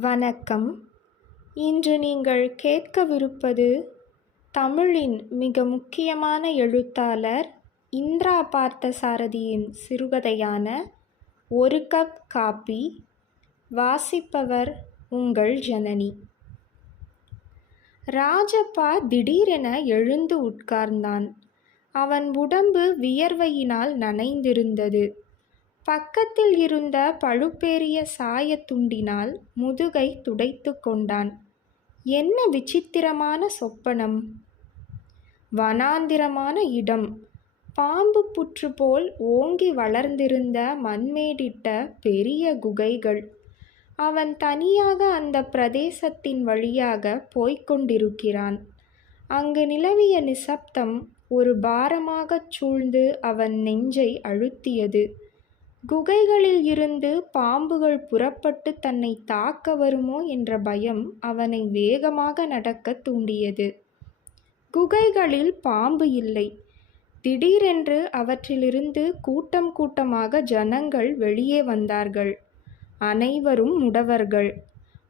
வணக்கம். இன்று நீங்கள் கேட்கவிருப்பது தமிழின் மிக முக்கியமான எழுத்தாளர் இந்திரா பார்த்தசாரதியின் சிறுகதையான ஒரு கப் காபி வாசிப்பவர் உங்கள் ஜனனி. ராஜப்பா திடீரென எழுந்து உட்கார்ந்தான். அவன் உடம்பு வியர்வையினால் நனைந்திருந்தது. பக்கத்தில் இருந்த பழுப்பேறிய சாயத் துண்டினால் முதுகை துடைத்து கொண்டான். என்ன விசித்திரமான சொப்பனம்! வனாந்திரமான இடம்! பாம்பு புற்று போல் ஓங்கி வளர்ந்திருந்த மண்மேடிட்ட பெரிய குகைகள்! அவன் தனியாக அந்த பிரதேசத்தின் வழியாக போய்க் கொண்டிருக்கிறான். அங்கு நிலவிய நிசப்தம் ஒரு பாரமாகச் சூழ்ந்து அவன் நெஞ்சை அழுத்தியது. குகைகளில் இருந்து பாம்புகள் புறப்பட்டு தன்னை தாக்க வருமோ என்ற பயம் அவனை வேகமாக நடக்க தூண்டியது. குகைகளில் பாம்பு இல்லை. திடீரென்று அவற்றிலிருந்து கூட்டம் கூட்டமாக ஜனங்கள் வெளியே வந்தார்கள். அனைவரும் முடவர்கள்.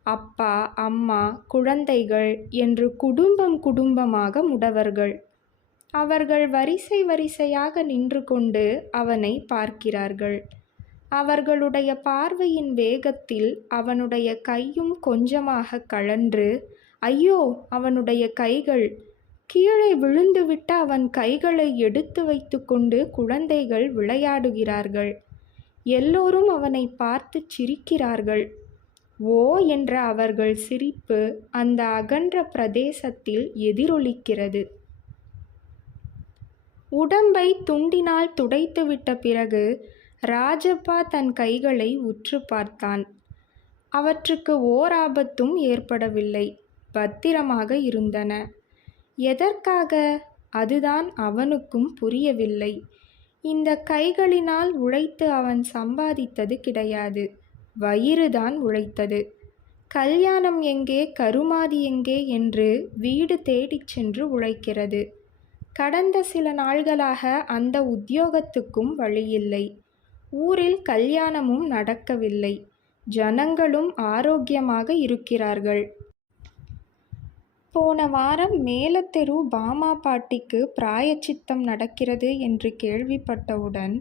அப்பா அம்மா குழந்தைகள் என்று குடும்பம் குடும்பமாக முடவர்கள். அவர்கள் வரிசை வரிசையாக நின்று கொண்டு அவனை பார்க்கிறார்கள். அவர்களுடைய பார்வையின் வேகத்தில் அவனுடைய கையும் கொஞ்சமாக கழன்று ஐயோ அவனுடைய கைகள். கீழே விழுந்துவிட்ட அவன் கைகளை எடுத்து வைத்துக்கொண்டு குழந்தைகள் விளையாடுகிறார்கள். எல்லோரும் அவனை பார்த்து சிரிக்கிறார்கள். ஓ என்ற அவர்கள் சிரிப்பு அந்த அகன்ற பிரதேசத்தில் எதிரொலிக்கிறது. உடம்பை துண்டினால் துடைத்துவிட்ட பிறகு ராஜப்பா தன் கைகளை உற்று பார்த்தான். அவற்றுக்கு ஓர் ஆபத்தும் ஏற்படவில்லை. பத்திரமாக இருந்தன. எதற்காக? அதுதான் அவனுக்கும் புரியவில்லை. இந்த கைகளினால் உழைத்து அவன் சம்பாதித்தது கிடையாது. வயிறுதான் உழைத்தது. கல்யாணம் எங்கே கருமாதி எங்கே என்று வீடு தேடிச் சென்று உழைக்கிறது. கடந்த சில நாள்களாக அந்த உத்தியோகத்துக்கும் வழியில்லை. ஊரில் கல்யாணமும் நடக்கவில்லை. ஜனங்களும் ஆரோக்கியமாக இருக்கிறார்கள். போன வாரம் மேலத்தெரு பாமா பாட்டிக்கு பிராயச்சித்தம் நடக்கிறது என்று கேள்விப்பட்டவுடன்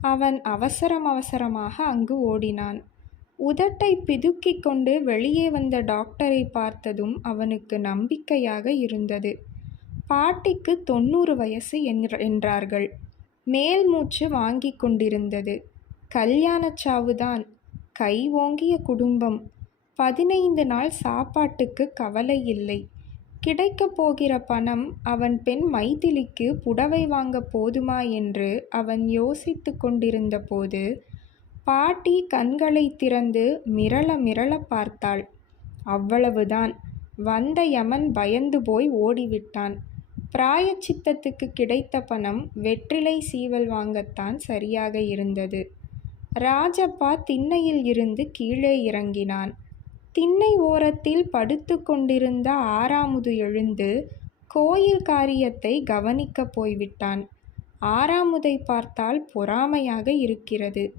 அவன் அவசரம் அவசரமாக அங்கு ஓடினான். உதட்டை பிதுக்கிக் கொண்டு வெளியே வந்த டாக்டரை பார்த்ததும் அவனுக்கு நம்பிக்கையாக இருந்தது. பாட்டிக்கு தொண்ணூறு வயசு என்றார்கள். மேல் மூச்சு வாங்கிக் கொண்டிருந்தது. கல்யாணச் சாவுதான் கை ஓங்கிய குடும்பம். பதினைந்து நாள் சாப்பாட்டுக்கு கவலை இல்லை. கிடைக்கப் போகிற பணம் அவன் பெண் மைதிலிக்கு புடவை வாங்க போதுமா என்று அவன் யோசித்து கொண்டிருந்த போது பாட்டி கண்களை திறந்து மிரள மிரள பார்த்தாள். அவ்வளவுதான். வந்த யமன் பயந்து போய் ஓடிவிட்டான். பிராயச்சித்தத்துக்கு கிடைத்த பணம் வெற்றிலை சீவல் வாங்கத்தான் சரியாக இருந்தது. ராஜப்பா திண்ணையில் இருந்து கீழே இறங்கினான். திண்ணை ஓரத்தில் படுத்து கொண்டிருந்த ஆறாமுது எழுந்து கோயில் காரியத்தை கவனிக்கப் போய்விட்டான். ஆறாமுதை பார்த்தால் பொறாமையாக இருக்கிறது.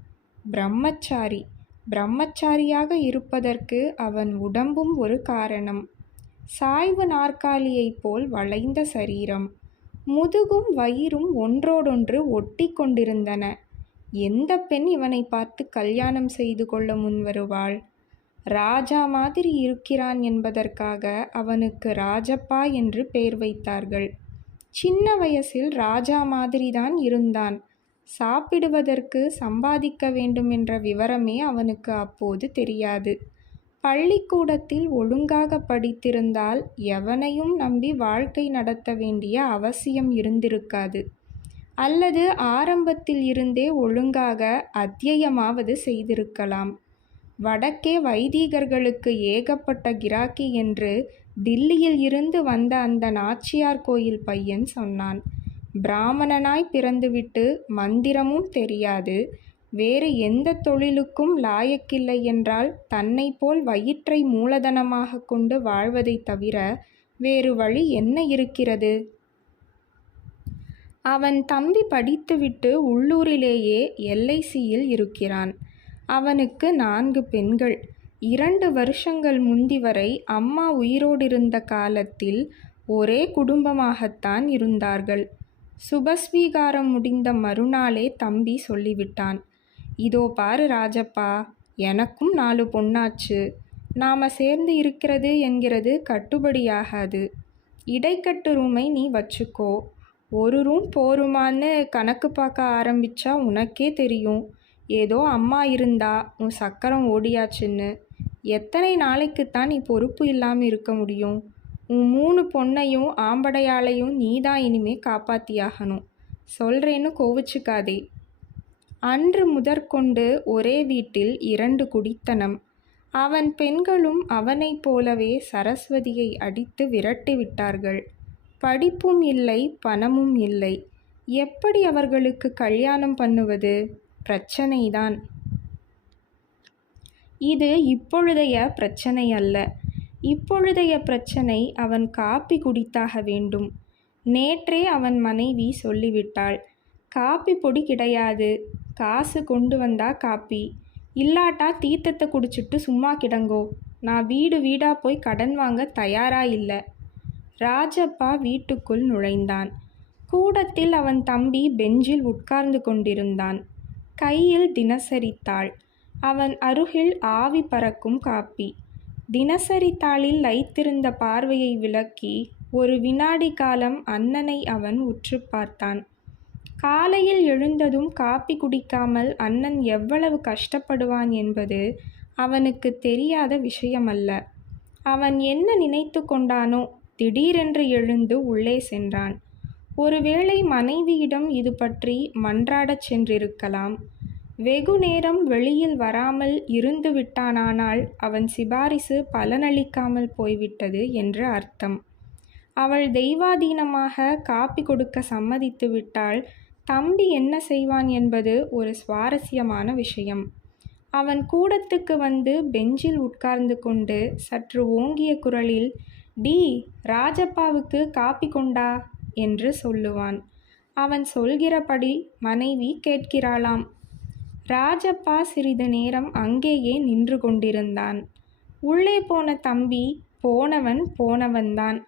பிரம்மச்சாரி பிரம்மச்சாரியாக இருப்பதற்கு அவன் உடம்பும் ஒரு காரணம். சாய்வு நாற்காலியைப் போல் வளைந்த சரீரம். முதுகும் வயிறும் ஒன்றோடொன்று ஒட்டி கொண்டிருந்தன. எந்த பெண் இவனை பார்த்து கல்யாணம் செய்து கொள்ள முன்வருவாள் ராஜா மாதிரி இருக்கிறான் என்பதற்காக அவனுக்கு ராஜப்பா என்று பெயர் வைத்தார்கள். சின்ன வயசில் ராஜா மாதிரிதான் இருந்தான். சாப்பிடுவதற்கு சம்பாதிக்க வேண்டும் என்ற விவரமே அவனுக்கு அப்போது தெரியாது. பள்ளிக்கூடத்தில் ஒழுங்காக படித்திருந்தால் எவனையும் நம்பி வாழ்க்கை நடத்த வேண்டிய அவசியம் இருந்திருக்காது. அல்லது ஆரம்பத்தில் இருந்தே ஒழுங்காக அத்தியயமாவது செய்திருக்கலாம். வடக்கே வைதீகர்களுக்கு ஏகப்பட்ட கிராக்கி என்று தில்லியில் இருந்து வந்த அந்த நாச்சியார் கோயில் பையன் சொன்னான். பிராமணனாய் பிறந்துவிட்டு மந்திரமும் தெரியாது. வேறு எந்த தொழிலுக்கும் லாயக்கில்லை என்றால் தன்னை போல் வயிற்றை மூலதனமாக கொண்டு வாழ்வதை தவிர வேறு வழி என்ன இருக்கிறது? அவன் தம்பி படித்துவிட்டு உள்ளூரிலேயே எல்ஐசியில் இருக்கிறான். அவனுக்கு நான்கு பெண்கள். இரண்டு வருஷங்கள் முந்தி வரை அம்மா உயிரோடிருந்த காலத்தில் ஒரே குடும்பமாகத்தான் இருந்தார்கள். சுபஸ்வீகாரம் முடிந்த மறுநாளே தம்பி சொல்லிவிட்டான். இதோ பாரு ராஜப்பா எனக்கும் நாலு பொண்ணாச்சு. நாம சேர்ந்து இருக்கிறது என்கிறது கட்டுப்படியாகாது. இடைக்கட்டு ரூமை நீ வச்சுக்கோ. ஒரு ரூம் போருமான்னு கணக்கு பார்க்க ஆரம்பிச்சா உனக்கே தெரியும். ஏதோ அம்மா இருந்தா உன் சக்கரம் ஓடியாச்சுன்னு. எத்தனை நாளைக்குத்தான் நீ பொறுப்பு இல்லாமல் இருக்க முடியும்? உன் மூணு பொண்ணையும் ஆம்படையாளையும் நீ தான் இனிமே காப்பாத்தியாகணும். சொல்கிறேன்னு கோவிச்சுக்காதே. அன்று முதற்கொண்டு ஒரே வீட்டில் இரண்டு குடித்தனம். அவன் பெண்களும் அவனைப் போலவே சரஸ்வதியை அடித்து விரட்டி விட்டார்கள். படிப்பும் இல்லை பணமும் இல்லை. எப்படி அவர்களுக்கு கல்யாணம் பண்ணுவது? பிரச்சனைதான். இது இப்பொழுதைய பிரச்சனை அல்ல. இப்பொழுதைய பிரச்சனை அவன் காப்பி குடித்தாக வேண்டும். நேற்றே அவன் மனைவி சொல்லிவிட்டாள் காப்பி பொடி கிடையாது. காசு கொண்டு வந்தா காப்பி. இல்லாட்டா தீர்த்தத்தை குடிச்சிட்டு சும்மா கிடங்கோ. நான் வீடு வீடாக போய் கடன் வாங்க தயாரா இல்லை. ராஜப்பா வீட்டுக்குள் நுழைந்தான். கூடத்தில் அவன் தம்பி பெஞ்சில் உட்கார்ந்து கொண்டிருந்தான். கையில் தினசரி தாள் அவன் அருகில் ஆவி பறக்கும் காப்பி. தினசரி தாளில் லைத்திருந்த பார்வையை விலக்கி ஒரு வினாடி காலம் அண்ணனை அவன் உற்று பார்த்தான். காலையில் எழுந்ததும் காப்பி குடிக்காமல் அண்ணன் எவ்வளவு கஷ்டப்படுவான் என்பது அவனுக்கு தெரியாத விஷயமல்ல. அவன் என்ன நினைத்து கொண்டானோ திடீரென்று எழுந்து உள்ளே சென்றான். ஒருவேளை மனைவியிடம் இது பற்றி மன்றாடச் சென்றிருக்கலாம். வெகு நேரம் வெளியில் வராமல் இருந்து விட்டானானால் அவன் சிபாரிசு பலனளிக்காமல் போய்விட்டது என்று அர்த்தம். அவள் தெய்வாதீனமாக காப்பி கொடுக்க சம்மதித்து விட்டால் தம்பி என்ன செய்வான் என்பது ஒரு சுவாரஸ்யமான விஷயம். அவன் கூடத்துக்கு வந்து பெஞ்சில் உட்கார்ந்து கொண்டு சற்று ஓங்கிய குரலில் டி ராஜப்பாவுக்கு காப்பி கொண்டா? என்று சொல்லுவான். அவன் சொல்கிறபடி மனைவி கேட்கிறாளாம். ராஜப்பா சிறிது நேரம் அங்கேயே நின்று கொண்டிருந்தான். உள்ளே போன தம்பி போனவன் போனவன்தான்.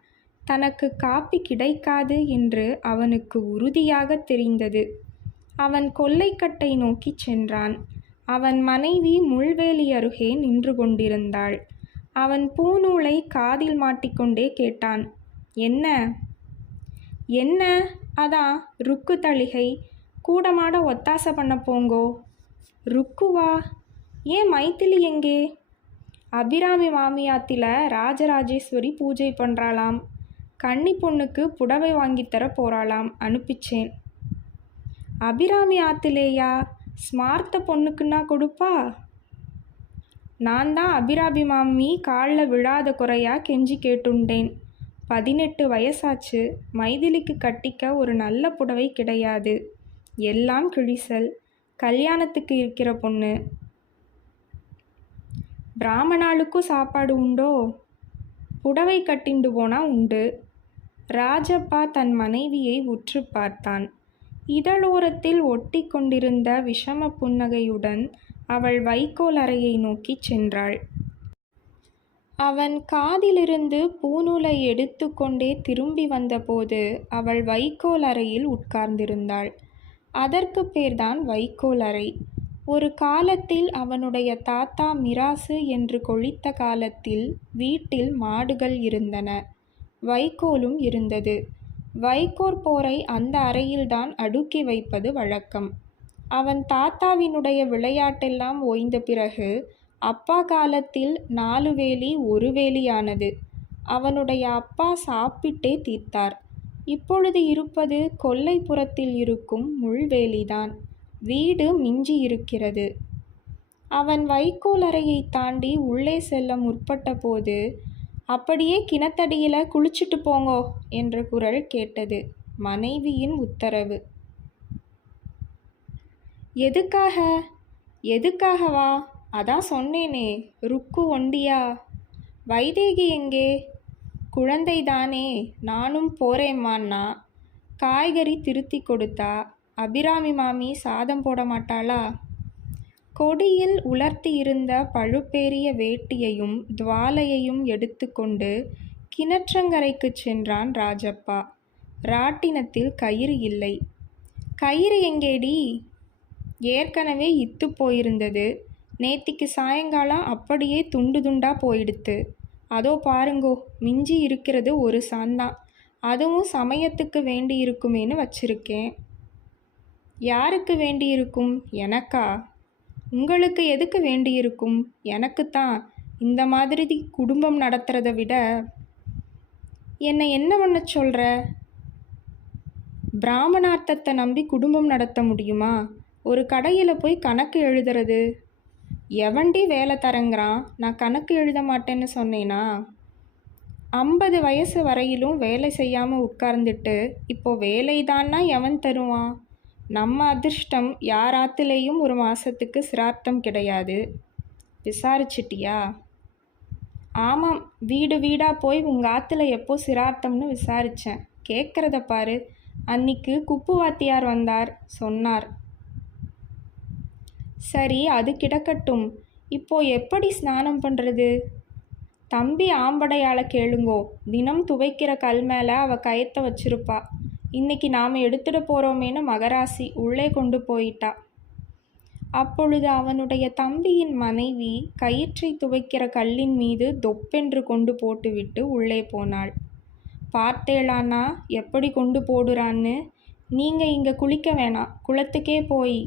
தனக்கு காப்பி கிடைக்காது என்று அவனுக்கு உறுதியாக தெரிந்தது. அவன் கொல்லைக்கட்டை நோக்கிச் சென்றான். அவன் மனைவி முள்வேலி அருகே நின்று கொண்டிருந்தாள். அவன் பூநூலை காதில் மாட்டிக்கொண்டே கேட்டான். என்ன? என்ன? அதான் ருக்கு தளிகை. கூடமாட ஒத்தாசை பண்ண போங்கோ. ருக்குவா? ஏன் மைத்திலி எங்கே? அபிராமி மாமியாத்தில் ராஜராஜேஸ்வரி பூஜை பண்ணுறாளாம் கன்னி பொண்ணுக்கு புடவை வாங்கித்தர போகிறாளாம் அனுப்பிச்சேன். அபிராமி ஆத்திலேயா? ஸ்மார்த்த பொண்ணுக்குன்னா கொடுப்பா? நான் தான் அபிராபி மாமி காலில் விழாத குறையா கெஞ்சி கேட்டுண்டேன். பதினெட்டு வயசாச்சு மைதிலிக்கு கட்டிக்க ஒரு நல்ல புடவை கிடையாது. எல்லாம் கிழிசல். கல்யாணத்துக்கு இருக்கிற பொண்ணு. பிராமணாளுக்கும் சாப்பாடு உண்டோ? புடவை கட்டிண்டு போனா உண்டு. ராஜப்பா தன் மனைவியை உற்று பார்த்தான். இதழோரத்தில் ஒட்டி கொண்டிருந்த விஷம புன்னகையுடன் அவள் வைக்கோல் அறையை நோக்கிச் சென்றாள். அவன் காதிலிருந்து பூநூலை எடுத்துக்கொண்டே திரும்பி வந்தபோது அவள் வைக்கோல் அறையில் உட்கார்ந்திருந்தாள். அதற்கு பேர்தான் வைக்கோல் அறை. ஒரு காலத்தில் அவனுடைய தாத்தா மிராசு என்று கொழித்த காலத்தில் வீட்டில் மாடுகள் இருந்தன. வைக்கோலும் இருந்தது. வைக்கோற் போரை அந்த அறையில்தான் அடுக்கி வைப்பது வழக்கம். அவன் தாத்தாவினுடைய விளையாட்டெல்லாம் ஓய்ந்த பிறகு அப்பா காலத்தில் நாலு வேலி ஒரு வேலியானது. அவனுடைய அப்பா சாப்பிட்டே தீர்த்தார். இப்பொழுது இருப்பது கொல்லைப்புறத்தில் இருக்கும் முள்வேலிதான் வீடு மிஞ்சி இருக்கிறது அவன் வைக்கோல் அறையை தாண்டி உள்ளே செல்ல முற்பட்ட போது அப்படியே கிணத்தடியில் குளிச்சுட்டு போங்கோ என்ற குரல் கேட்டது மனைவியின் உத்தரவு. எதுக்காக? எதுக்காகவா? அதான் சொன்னேனே ருக்கு ஒண்டியா? வைதேகி எங்கே? குழந்தை தானே நானும் போறேம்மான்னா காய்கறி திருத்தி கொடுத்தா அபிராமி மாமி சாதம் போட மாட்டாளா? கொடியில் உலர்த்தியிருந்த பழுப்பேறிய வேட்டியையும் துவாலையையும் எடுத்துக்கொண்டு கிணற்றங்கரைக்குச் சென்றான் ராஜப்பா. ராட்டினத்தில் கயிறு இல்லை. கயிறு எங்கேடி? ஏற்கனவே இத்து போயிருந்தது. நேத்திக்கு சாயங்காலம் அப்படியே துண்டு துண்டாக போயிடுத்து. அதோ பாருங்கோ மிஞ்சி இருக்கிறது ஒரு சாந்தான் அதுவும் சமயத்துக்கு வேண்டி இருக்குமேன்னு வச்சிருக்கேன். யாருக்கு வேண்டியிருக்கும்? எனக்கா? உங்களுக்கு எதுக்கு வேண்டியிருக்கும்? எனக்குத்தான். இந்த மாதிரி குடும்பம் நடத்துகிறத விட என்னை என்ன பண்ண சொல்கிற பிராமணார்த்தத்தை நம்பி குடும்பம் நடத்த முடியுமா? ஒரு கடையில் போய் கணக்கு எழுதுறது? எவன்டி வேலை தரங்கிறான் நான் கணக்கு எழுத மாட்டேன்னு சொன்னேனா? ஐம்பது வயசு வரையிலும் வேலை செய்யாமல் உட்கார்ந்துட்டு இப்போ வேலை தான்னா எவன் தருவான்? நம்ம அதிர்ஷ்டம் யாராத்துலேயும் ஒரு மாதத்துக்கு சிரார்த்தம் கிடையாது. விசாரிச்சிட்டியா? ஆமாம் வீடு வீடாக போய் உங்கள் ஆற்றுல எப்போ சிரார்த்தம்னு விசாரித்தேன் கேட்குறத பாரு. அன்னிக்கு குப்பு வாத்தியார் வந்தார் சொன்னார். சரி அது கிடக்கட்டும். இப்போ எப்படி ஸ்நானம் பண்ணுறது தம்பி ஆம்படையால் கேளுங்கோ. தினம் துவைக்கிற கல் மேலே அவள் கயத்தை வச்சிருப்பா. இன்னைக்கு நாம் எடுத்துட போகிறோமேனு மகராசி உள்ளே கொண்டு போயிட்டா. அப்பொழுது அவனுடைய தம்பியின் மனைவி கயிற்றை துவைக்கிற கல்லின் மீது தொப்பென்று கொண்டு போட்டுவிட்டு உள்ளே போனாள். பார்த்தேளானா எப்படி கொண்டு போடுறான்னு? நீங்கள் இங்கே குளிக்க வேணாம். குளத்துக்கே போய்.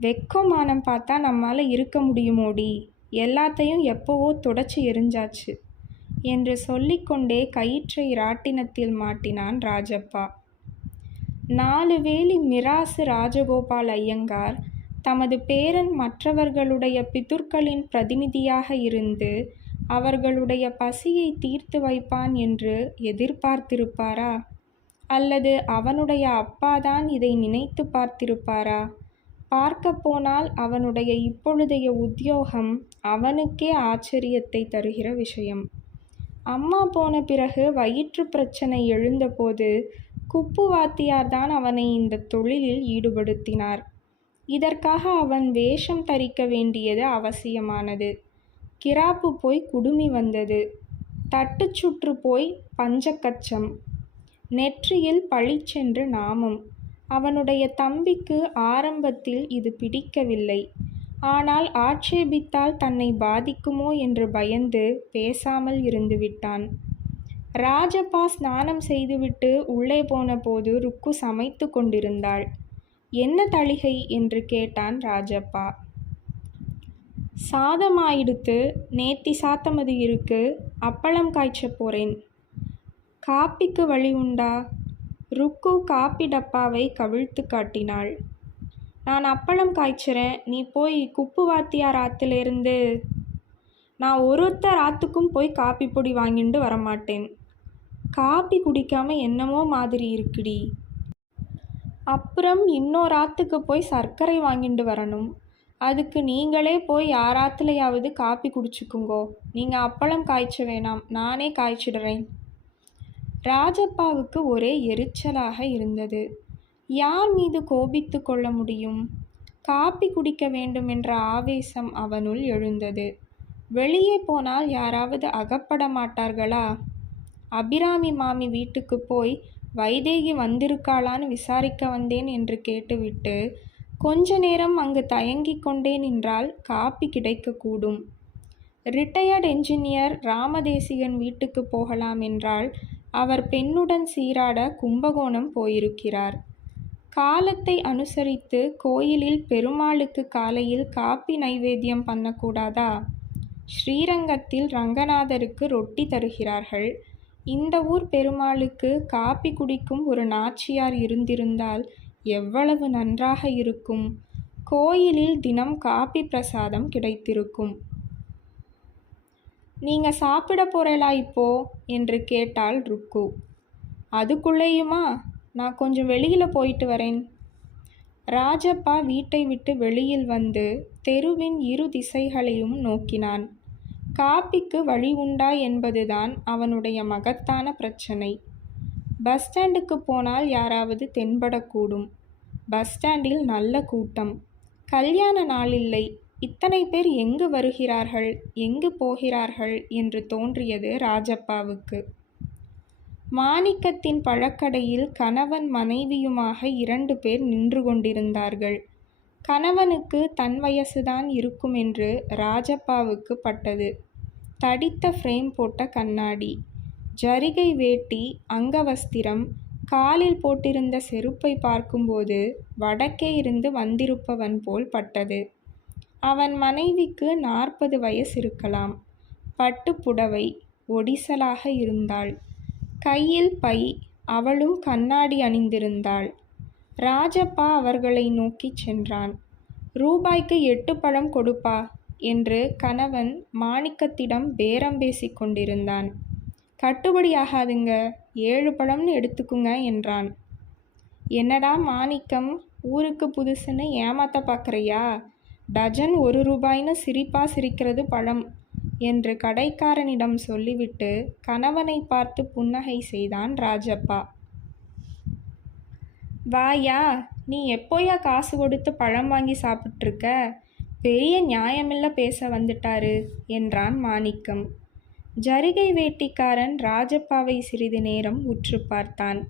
வெக்கமானம் பார்த்தா நம்மால் இருக்க முடியுமோடி? எல்லாத்தையும் எப்போவோ தொடச்சி எரிஞ்சாச்சு. என்று சொல்லிக்கொண்டே கயிற்றை ராட்டினத்தில் மாட்டினான் ராஜப்பா. நாலு வேலி மிராசு ராஜகோபால் ஐயங்கார் தமது பேரன் மற்றவர்களுடைய பிதுர்களின் பிரதிநிதியாக இருந்து அவர்களுடைய பசியை தீர்த்து வைப்பான் என்று எதிர்பார்த்திருப்பாரா? அல்லது அவனுடைய அப்பாதான் இதை நினைத்து பார்த்திருப்பாரா? பார்க்க போனால் அவனுடைய இப்பொழுதைய உத்தியோகம் அவனுக்கே ஆச்சரியத்தை தருகிற விஷயம். அம்மா போன பிறகு வயிற்று பிரச்சனை எழுந்தபோது குப்பு வாத்தியார் தான் அவனை இந்த தொழிலில் ஈடுபடுத்தினார். இதற்காக அவன் வேஷம் தரிக்க வேண்டியது அவசியமானது. கிராப்பு போய் குடுமி வந்தது. தட்டுச்சுற்று போய் பஞ்சக்கச்சம். நெற்றியில் பழிச்சென்று நாமம். அவனுடைய தம்பிக்கு ஆரம்பத்தில் இது பிடிக்கவில்லை. ஆனால் ஆட்சேபித்தால் தன்னை பாதிக்குமோ என்று பயந்து பேசாமல் இருந்துவிட்டான். ராஜப்பா ஸ்நானம் செய்துவிட்டு உள்ளே போனபோது ருக்கு சமைத்து கொண்டிருந்தாள். என்ன தளிகை என்று கேட்டான் ராஜப்பா. சாதமாயிடுத்து நேத்தி சாத்தமது இருக்கு அப்பளம் காய்ச்ச போறேன். காப்பிக்கு வழி உண்டா? ருக்கு காப்பி டப்பாவை கவிழ்த்து காட்டினாள். நான் அப்பளம் காய்ச்சிறேன். நீ போய் குப்பு வாத்தியார் ஆத்துலேருந்து நான் ஒருத்தர் ஆத்துக்கும் போய் காப்பி பொடி வாங்கிட்டு வரமாட்டேன். காப்பி குடிக்காம என்னமோ மாதிரி இருக்குடி. அப்புறம் இன்னொரு ஆத்துக்கு போய் சர்க்கரை வாங்கிட்டு வரணும். அதுக்கு நீங்களே போய் யாராத்துலையாவது காப்பி குடிச்சுக்குங்கோ. நீங்கள் அப்பளம் காய்ச்ச வேணாம். நானே காய்ச்சிடுறேன். ராஜப்பாவுக்கு ஒரே எரிச்சலாக இருந்தது. யார் மீது கோபித்து கொள்ள முடியும்? காப்பி குடிக்க வேண்டும் என்ற ஆவேசம் அவனுள் எழுந்தது. வெளியே போனால் யாராவது அகப்பட மாட்டார்களா? அபிராமி மாமி வீட்டுக்கு போய் வைதேகி வந்திருக்காளான்னு விசாரிக்க வந்தேன் என்று கேட்டுவிட்டு கொஞ்ச நேரம் அங்கு தயங்கிக் கொண்டே நின்றால் காப்பி கிடைக்கக்கூடும் ரிட்டையர்ட் என்ஜினியர் ராமதேசிகன் வீட்டுக்கு போகலாம் என்றால் அவர் பெண்ணுடன் சீராட கும்பகோணம் போயிருக்கிறார். காலத்தை அனுசரித்து கோயிலில் பெருமாளுக்கு காலையில் காப்பி நைவேத்தியம் பண்ணக்கூடாதா? ஸ்ரீரங்கத்தில் ரங்கநாதருக்கு ரொட்டி தருகிறார்கள். இந்த ஊர் பெருமாளுக்கு காப்பி குடிக்கும் ஒரு நாச்சியார் இருந்திருந்தால் எவ்வளவு நன்றாக இருக்கும். கோயிலில் தினம் காப்பி பிரசாதம் கிடைத்திருக்கும். நீங்கள் சாப்பிட போகிறேளா இப்போ? என்று கேட்டாள் ருக்கு. அதுக்குள்ளேயுமா? நான் கொஞ்சம் வெளியில் போயிட்டு வரேன். ராஜப்பா வீட்டை விட்டு வெளியில் வந்து தெருவின் இரு திசைகளையும் நோக்கினான். காப்பிக்கு வழி உண்டா என்பதுதான் அவனுடைய மகத்தான பிரச்சனை. பஸ் ஸ்டாண்டுக்கு போனால் யாராவது தென்படக்கூடும். பஸ் ஸ்டாண்டில் நல்ல கூட்டம். கல்யாண நாள் இல்லை இத்தனை பேர் எங்கு வருகிறார்கள் எங்கு போகிறார்கள் என்று தோன்றியது ராஜப்பாவுக்கு. மாணிக்கத்தின் பழக்கடையில் கணவன் மனைவியுமாக இரண்டு பேர் நின்று கொண்டிருந்தார்கள். கணவனுக்கு தன் வயசுதான் இருக்கும் என்று ராஜப்பாவுக்கு பட்டது. தடித்த ஃப்ரேம் போட்ட கண்ணாடி ஜரிகை வேட்டி அங்கவஸ்திரம் காலில் போட்டிருந்த செருப்பை பார்க்கும்போது வடக்கே இருந்து வந்திருப்பவன் போல் பட்டது. அவன் மனைவிக்கு நாற்பது வயசு இருக்கலாம் பட்டுப் புடவை ஒடிசலாக இருந்தாள். கையில் பை அவளும் கண்ணாடி அணிந்திருந்தாள். ராஜப்பா அவர்களை நோக்கிச் சென்றான். ரூபாய்க்கு எட்டு பழம் கொடுப்பா என்று கணவன் மாணிக்கத்திடம் பேரம் பேசி கொண்டிருந்தான். கட்டுபடியாகாதுங்க ஏழு பழம்னு எடுத்துக்குங்க என்றான். என்னடா மாணிக்கம் ஊருக்கு புதுசுன்னு ஏமாத்த பார்க்குறியா டஜன் ஒரு ரூபாய்னு சிரிப்பா சிரிக்கிறது பழம் என்று கடைக்காரனிடம் சொல்லிவிட்டு கணவனை பார்த்து புன்னகை செய்தான் ராஜப்பா. வாயா நீ எப்போயா காசு கொடுத்து பழம் வாங்கி சாப்பிட்ருக்க பெரிய நியாயமில்ல பேச வந்துட்டாரு என்றான் மாணிக்கம். ஜரிகை வேட்டிக்காரன் ராஜப்பாவை சிறிது நேரம் உற்று பார்த்தான்.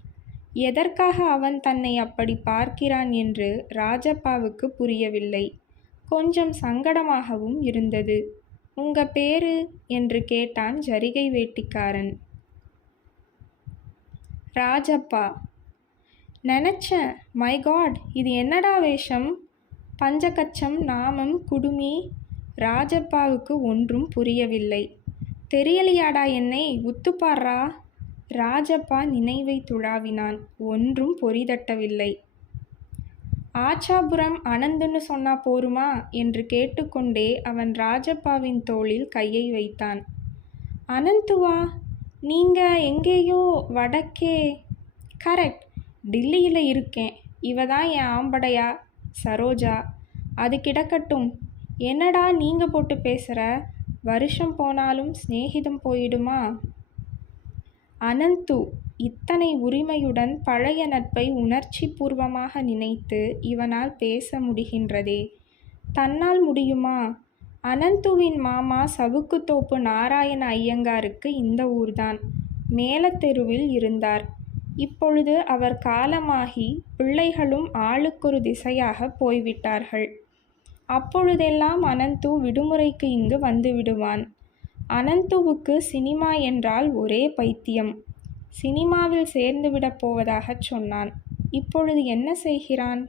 எதற்காக அவன் தன்னை அப்படி பார்க்கிறான்? என்று ராஜப்பாவுக்கு புரியவில்லை. கொஞ்சம் சங்கடமாகவும் இருந்தது. உங்க பேரு என்று கேட்டான் ஜரிகை வேட்டிக்காரன். ராஜப்பா. நினச்சேன். மை காட் இது என்னடா வேஷம்? பஞ்சகச்சம் நாமம் குடுமி. ராஜப்பாவுக்கு ஒன்றும் புரியவில்லை. தெரியலையாடா என்னை? உத்துப்பார்றா ராஜப்பா நினைவை துழாவினான் ஒன்றும் பொறிதட்டவில்லை ஆச்சாபுரம் அனந்துன்னு சொன்னா போருமா? என்று கேட்டுக்கொண்டே அவன் ராஜப்பாவின் தோளில் கையை வைத்தான். அனந்துவா நீங்க எங்கேயோ வடக்கே? கரெக்ட் டில்லியில் இருக்கேன். இவ தான் என் ஆம்படையா? சரோஜா. அது கிடக்கட்டும். என்னடா நீங்க போட்டு பேசுற? வருஷம் போனாலும் சிநேகிதம் போயிடுமா? அனந்து இத்தனை உரிமையுடன் பழைய நட்பை உணர்ச்சி பூர்வமாக நினைத்து இவனால் பேச முடிகின்றதே. தன்னால் முடியுமா? அனந்துவின் மாமா சவுக்குத்தோப்பு நாராயண ஐயங்காருக்கு இந்த ஊர்தான். மேலத்தெருவில் இருந்தார். இப்பொழுது அவர் காலமாகி பிள்ளைகளும் ஆளுக்கொரு திசையாக போய்விட்டார்கள். அப்பொழுதெல்லாம் அனந்து விடுமுறைக்கு இங்கு வந்து விடுவான் அனந்துவுக்கு சினிமா என்றால் ஒரே பைத்தியம். சினிமாவில் சேர்ந்துவிடப் போவதாகச் சொன்னான். இப்பொழுது என்ன செய்கிறான்?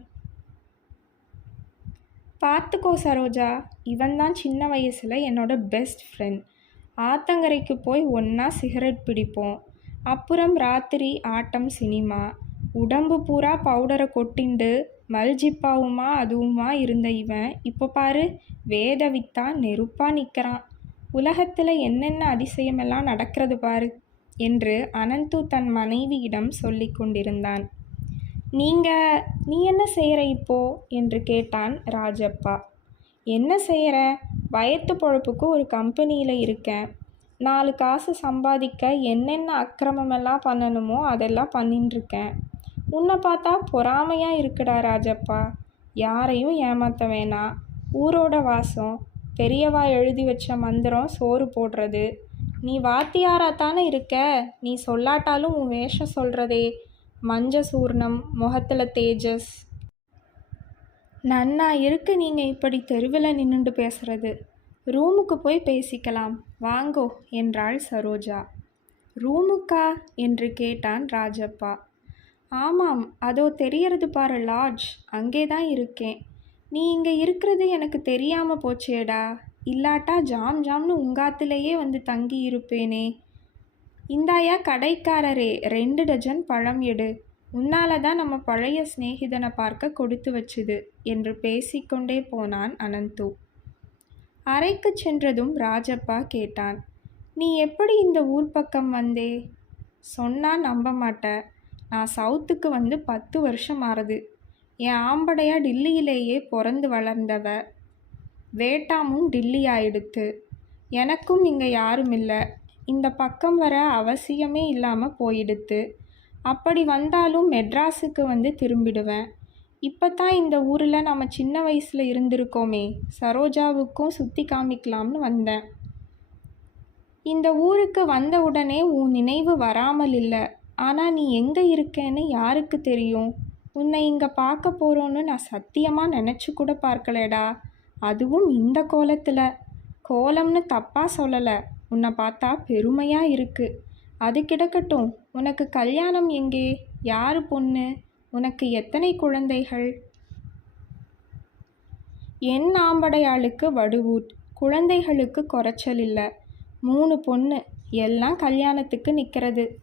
பார்த்துக்கோ சரோஜா இவன்தான் சின்ன வயசில் என்னோட பெஸ்ட் ஃப்ரெண்ட் ஆத்தங்கரைக்கு போய் ஒன்றா சிகரெட் பிடிப்போம். அப்புறம் ராத்திரி ஆட்டம் சினிமா. உடம்பு பூரா பவுடரை கொட்டிண்டு மல்ஜிப்பாவுமா அதுவுமா இருந்த இவன் இப்போ பாரு வேதவித்தா நெருப்பாக நிற்கிறான் உலகத்தில் என்னென்ன அதிசயமெல்லாம் நடக்கிறது பாரு. என்று அனந்து தன் மனைவியிடம் சொல்லி கொண்டிருந்தான். நீங்க நீ என்ன செய்கிற இப்போ? என்று கேட்டான் ராஜப்பா. என்ன செய்கிற வயத்து பொழப்புக்கு ஒரு கம்பெனியில் இருக்கேன். நாலு காசு சம்பாதிக்க என்னென்ன அக்கிரமமெல்லாம் பண்ணணுமோ அதெல்லாம் பண்ணிட்டுருக்கேன் உன்னை பார்த்தா பொறாமையாக இருக்குடா ராஜப்பா. யாரையும் ஏமாற்ற வேணாம். ஊரோட வாசம் பெரியவா எழுதி வச்ச மந்திரம் சோறு போடுறது நீ வாத்தியாரா தானே இருக்க? நீ சொல்லாட்டாலும் உன் வேஷம் சொல்கிறதே மஞ்ச சூர்ணம் முகத்தில் தேஜஸ். நன்னா இருக்கு நீங்கள் இப்படி தெருவில் நின்றுண்டு பேசுறது. ரூமுக்கு போய் பேசிக்கலாம். வாங்கோ என்றாள் சரோஜா. ரூமுக்கா? என்று கேட்டான் ராஜப்பா. ஆமாம் அதோ தெரியறது பாரு லாட்ஜ். அங்கே தான் இருக்கேன். நீ இங்கே இருக்கிறது எனக்கு தெரியாமல் போச்சேடா. இல்லாட்டா ஜாம் ஜாம்னு உங்காத்திலேயே வந்து தங்கி இருப்பேனே இந்தாயா கடைக்காரரே ரெண்டு டஜன் பழம் எடு. உன்னால தான் நம்ம பழைய சிநேகிதனை பார்க்க கொடுத்து வச்சுது என்று பேசிக்கொண்டே போனான் அனந்து. அறைக்கு சென்றதும் ராஜப்பா கேட்டான் நீ எப்படி இந்த ஊர் பக்கம் வந்தே? சொன்னால் நம்ப மாட்ட. நான் சவுத்துக்கு வந்து பத்து வருஷம் ஆறுது. என் ஆம்படையா டில்லியிலேயே பிறந்து வளர்ந்தவ. வேட்டாமும் டில்லி ஆயிடுத்து எனக்கும் இங்கே யாரும் இல்லை. இந்த பக்கம் வர அவசியமே இல்லாமல் போயிடுத்து. அப்படி வந்தாலும் மெட்ராஸுக்கு வந்து திரும்பிடுவேன். இப்போ தான் இந்த ஊரில் நம்ம சின்ன வயசில் இருந்திருக்கோமே. சரோஜாவுக்கும் சுற்றி காமிக்கலாம்னு வந்தேன். இந்த ஊருக்கு வந்த உடனே உன் நினைவு வராமல் இல்லை. ஆனால் நீ எங்கே இருக்கேன்னு யாருக்கு தெரியும்? உன்னை இங்கே பார்க்க போகிறோன்னு நான் சத்தியமாக நினச்சி கூட பார்க்கலடா. அதுவும் இந்த கோலத்தில். கோலம்னு தப்பாக சொல்லலை. உன்னை பார்த்தா பெருமையாக இருக்குது அது கிடக்கட்டும். உனக்கு கல்யாணம் எங்கே? யார் பொண்ணு? உனக்கு எத்தனை குழந்தைகள்? என் ஆம்படையாளுக்கு வடுவூட். குழந்தைகளுக்கு குறைச்சல் இல்லை. மூணு பொண்ணு. எல்லாம் கல்யாணத்துக்கு நிற்கிறது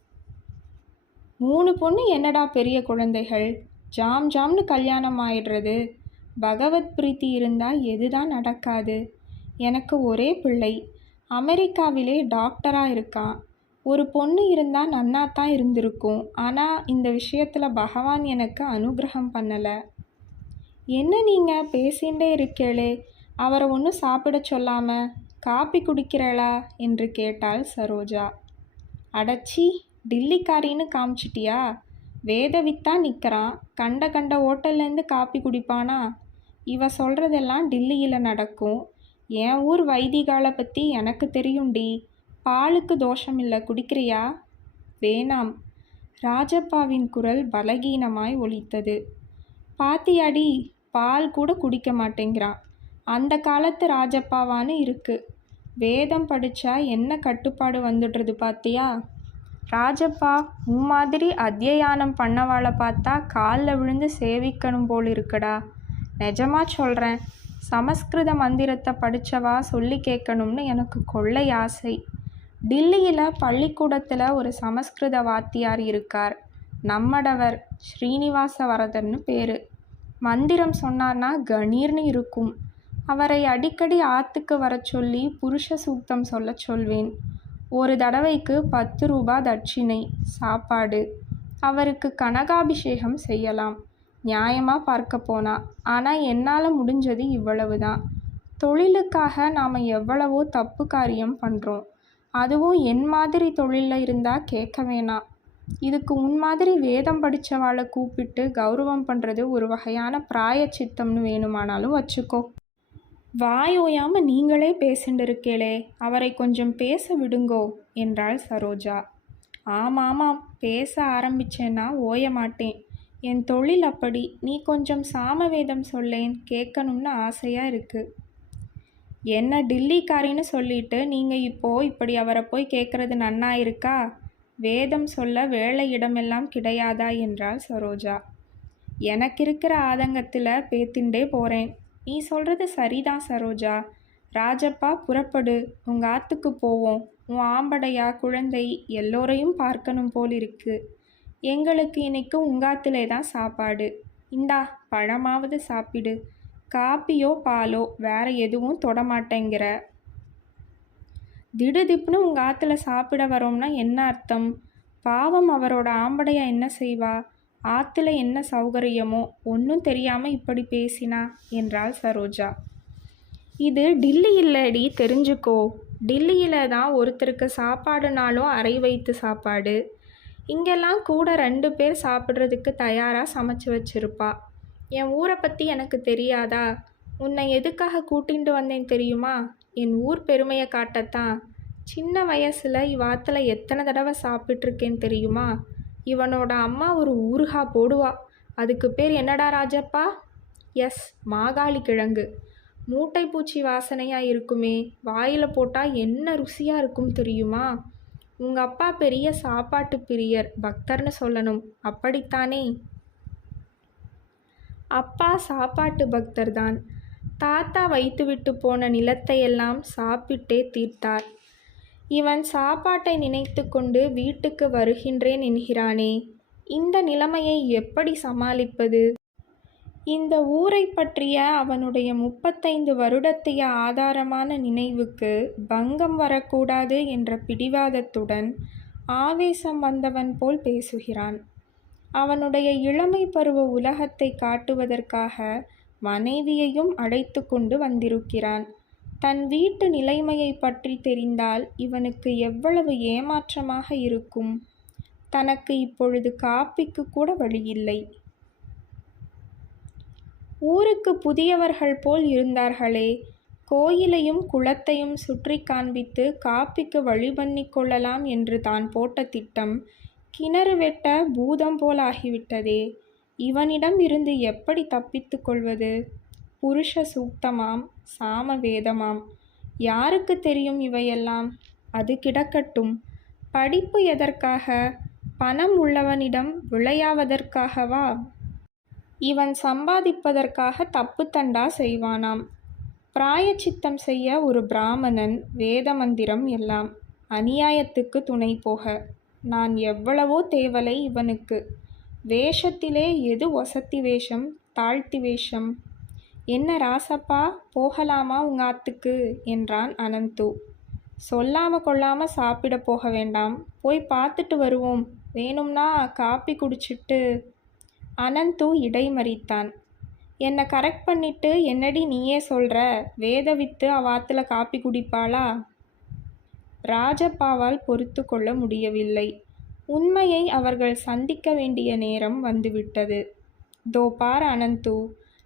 மூணு பொண்ணு என்னடா பெரிய குழந்தைகள்? ஜாம் ஜாம்னு கல்யாணம் ஆயிடுறது. பகவத் பிரீத்தி இருந்தால் எதுதான் நடக்காது. எனக்கு ஒரே பிள்ளை. அமெரிக்காவிலே டாக்டராக இருக்கான் ஒரு பொண்ணு இருந்தால் நன்னா தான் இருந்திருக்கும். ஆனால் இந்த விஷயத்தில் பகவான் எனக்கு அனுகிரகம் பண்ணலை. என்ன நீங்கள் பேசிகிட்டே இருக்கேளே அவரை ஒன்றும் சாப்பிட சொல்லாமல் காப்பி குடிக்கிறளா என்று கேட்டாள் சரோஜா. அடச்சி டில்லிக்காரின்னு காமிச்சிட்டியா? வேதவித்தா நிற்கிறான் கண்ட கண்ட ஹோட்டல்லேருந்து காப்பி குடிப்பானா? இவ சொல்கிறதெல்லாம் டில்லியில் நடக்கும். என் ஊர் வைதிகாலை பற்றி எனக்கு தெரியும்டி. பாலுக்கு தோஷம் இல்லை குடிக்கிறியா? வேணாம். ராஜப்பாவின் குரல் பலகீனமாய் ஒலித்தது. பாத்தியாடி பால் கூட குடிக்க மாட்டேங்கிறான். அந்த காலத்து ராஜப்பாவான்னு இருக்கு. வேதம் படித்தா என்ன கட்டுப்பாடு வந்துடுறது பாத்தியா? ராஜப்பா உன் மாதிரி அத்தியானம் பண்ணவாளை பார்த்தா காலில் விழுந்து சேவிக்கணும் போல் இருக்கடா நிஜமாக சொல்கிறேன் சமஸ்கிருத மந்திரத்தை படித்தவா சொல்லி கேட்கணும்னு எனக்கு கொள்ளை ஆசை. டில்லியில் பள்ளிக்கூடத்தில் ஒரு சமஸ்கிருத வாத்தியார் இருக்கார். நம்மடவர் ஸ்ரீனிவாச வரதன்னு பேர். மந்திரம் சொன்னார்னா கணீர்னு இருக்கும். அவரை அடிக்கடி ஆற்றுக்கு வர சொல்லி புருஷ சூக்தம் சொல்ல சொல்வேன். ஒரு தடவைக்கு பத்து ரூபா தட்சிணை சாப்பாடு. அவருக்கு கனகாபிஷேகம் செய்யலாம். நியாயமாக பார்க்க போனா. ஆனால் என்னால் முடிஞ்சது இவ்வளவு தான் தொழிலுக்காக நாம் எவ்வளவோ தப்பு காரியம் பண்ணுறோம் அதுவும் என் மாதிரி தொழிலில் இருந்தால் கேட்க வேணாம். இதுக்கு உன் மாதிரி வேதம் படித்தவாளை கூப்பிட்டு கௌரவம் பண்ணுறது ஒரு வகையான பிராயச்சித்தம்னு வேணுமானாலும் வச்சுக்கோ. வாய் ஓயாமல் நீங்களே பேசிட்டு இருக்கேளே அவரை கொஞ்சம் பேச விடுங்கோ என்றாள் சரோஜா. ஆமாம் பேச ஆரம்பிச்சேன்னா ஓய மாட்டேன் என் தொழில் அப்படி. நீ கொஞ்சம் சாமவேதம் சொல்லேன். கேட்கணும்னு ஆசையாக இருக்குது என்ன டில்லிக்காரின்னு சொல்லிட்டு நீங்கள் இப்போது இப்படி அவரை போய் கேட்குறது நன்னா இருக்கா? வேதம் சொல்ல வேலை இடமெல்லாம் கிடையாதா என்றாள் சரோஜா. எனக்கு இருக்கிற ஆதங்கத்தில் பேத்திண்டே போகிறேன் நீ சொல்கிறது சரிதான் சரோஜா. ராஜப்பா புறப்படு. உங்கள் ஆத்துக்கு போவோம். உன் ஆம்படையா குழந்தை எல்லோரையும் பார்க்கணும் போல் இருக்குது எங்களுக்கு இன்னைக்கு உங்காத்திலே தான் சாப்பாடு. இந்தா பழமாவது சாப்பிடு. காப்பியோ பாலோ வேற எதுவும் தொடமாட்டேங்கிற. திடுதிப்புன்னு உங்கள் ஆற்றுல சாப்பிட வரோம்னா என்ன அர்த்தம்? பாவம் அவரோட ஆம்படையா என்ன செய்வா? ஆற்றுல என்ன சௌகரியமோ? ஒன்றும் தெரியாமல் இப்படி பேசினா என்றாள் சரோஜா. இது டில்லி இல்லடி தெரிஞ்சுக்கோ. டில்லியில் தான் ஒருத்தருக்கு சாப்பாடுனாலும் அரை வைத்து சாப்பாடு. இங்கெல்லாம் கூட ரெண்டு பேர் சாப்பிட்றதுக்கு தயாராக சமைச்சு வச்சிருப்பா. என் ஊரை பற்றி எனக்கு தெரியாதா? உன்னை எதுக்காக கூட்டிகிட்டு வந்தேன் தெரியுமா? என் ஊர் பெருமையை காட்டத்தான். சின்ன வயசில் இவ்வாத்தில் எத்தனை தடவை சாப்பிட்ருக்கேன் தெரியுமா? இவனோட அம்மா ஒரு ஊறுகா போடுவா. அதுக்கு பேர் என்னடா ராஜப்பா? எஸ் மாகாளி கிழங்கு. மூட்டை பூச்சி வாசனையாக இருக்குமே. வாயில் போட்டால் என்ன ருசியாக இருக்கும் தெரியுமா? உங்கள் அப்பா பெரிய சாப்பாட்டு பிரியர் பக்தர்னு சொல்லணும். அப்படித்தானே? அப்பா சாப்பாட்டு பக்தர் தான் தாத்தா வைத்துவிட்டு போன நிலத்தையெல்லாம் சாப்பிட்டே தீர்த்தார். இவன் சாப்பாட்டை நினைத்து கொண்டு வீட்டுக்கு வருகின்றேன் என்கிறானே. இந்த நிலைமையை எப்படி சமாளிப்பது? இந்த ஊரை பற்றிய அவனுடைய முப்பத்தைந்து வருடத்தைய ஆதாரமான நினைவுக்கு பங்கம் வரக்கூடாது என்ற பிடிவாதத்துடன் ஆவேசம் வந்தவன் போல் பேசுகிறான். அவனுடைய இளமை பருவ உலகத்தை காட்டுவதற்காக மனைவியையும் அழைத்து கொண்டு வந்திருக்கிறான். தன் வீட்டு நிலைமையை பற்றி தெரிந்தால் இவனுக்கு எவ்வளவு ஏமாற்றமாக இருக்கும்? தனக்கு இப்பொழுது காப்பிக்கு கூட வழியில்லை ஊருக்கு புதியவர்கள் போல் இருந்தார்களே. கோயிலையும் குளத்தையும் சுற்றி காண்பித்து காப்பிக்கு வழி பண்ணிக் கொள்ளலாம் என்று தான் போட்ட திட்டம். கிணறு வெட்ட பூதம் போலாகிவிட்டதே இவனிடம் இருந்து எப்படி தப்பித்து கொள்வது? புருஷ சூக்தமாம் சாம வேதமாம். யாருக்கு தெரியும் இவையெல்லாம்? அது கிடக்கட்டும். படிப்பு எதற்காக? பணம் உள்ளவனிடம் விளையாவதற்காகவா? இவன் சம்பாதிப்பதற்காக தப்பு தண்டா செய்வானாம். பிராயச்சித்தம் செய்ய ஒரு பிராமணன் வேத மந்திரம் எல்லாம் அநியாயத்துக்கு துணை போக நான் எவ்வளவோ தேவலை இவனுக்கு. வேஷத்திலே எது ஒசத்தி வேஷம் தாழ்த்தி வேஷம்? என்ன ராசப்பா போகலாமா உங்க ஆத்துக்கு? என்றான் அனந்து. சொல்லாம கொள்ளாம சாப்பிட போக வேண்டாம். போய் பார்த்துட்டு வருவோம். வேணும்னா காப்பி குடிச்சிட்டு அனந்து இடைமறித்தான். என்னை கரெக்ட் பண்ணிட்டு என்னடி நீயே சொல்கிற வேத வித்து அவாத்துல காப்பி குடிப்பாளா ராஜப்பாவால் பொறுத்து கொள்ள முடியவில்லை. உண்மையை அவர்கள் சந்திக்க வேண்டிய நேரம் வந்துவிட்டது. தோ பார் அனந்து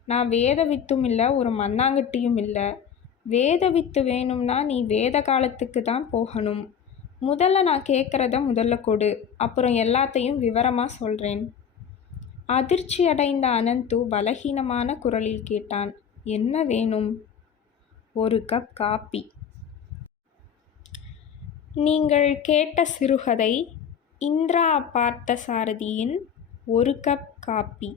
நான் வேத வித்தும் இல்லை ஒரு மண்ணாங்கட்டியும் இல்லை. வேத வித்து வேணும்னா நீ வேத காலத்துக்கு தான் போகணும். முதல்ல நான் கேட்குறத முதல்ல கொடு. அப்புறம் எல்லாத்தையும் விவரமாக சொல்கிறேன் அதிர்ச்சி அடைந்த அனந்து பலகீனமான குரலில் கேட்டான் என்ன வேணும்? ஒரு கப் காப்பி நீங்கள் கேட்ட சிறுகதை இந்திரா பார்த்த சாரதியின் ஒரு கப் காப்பி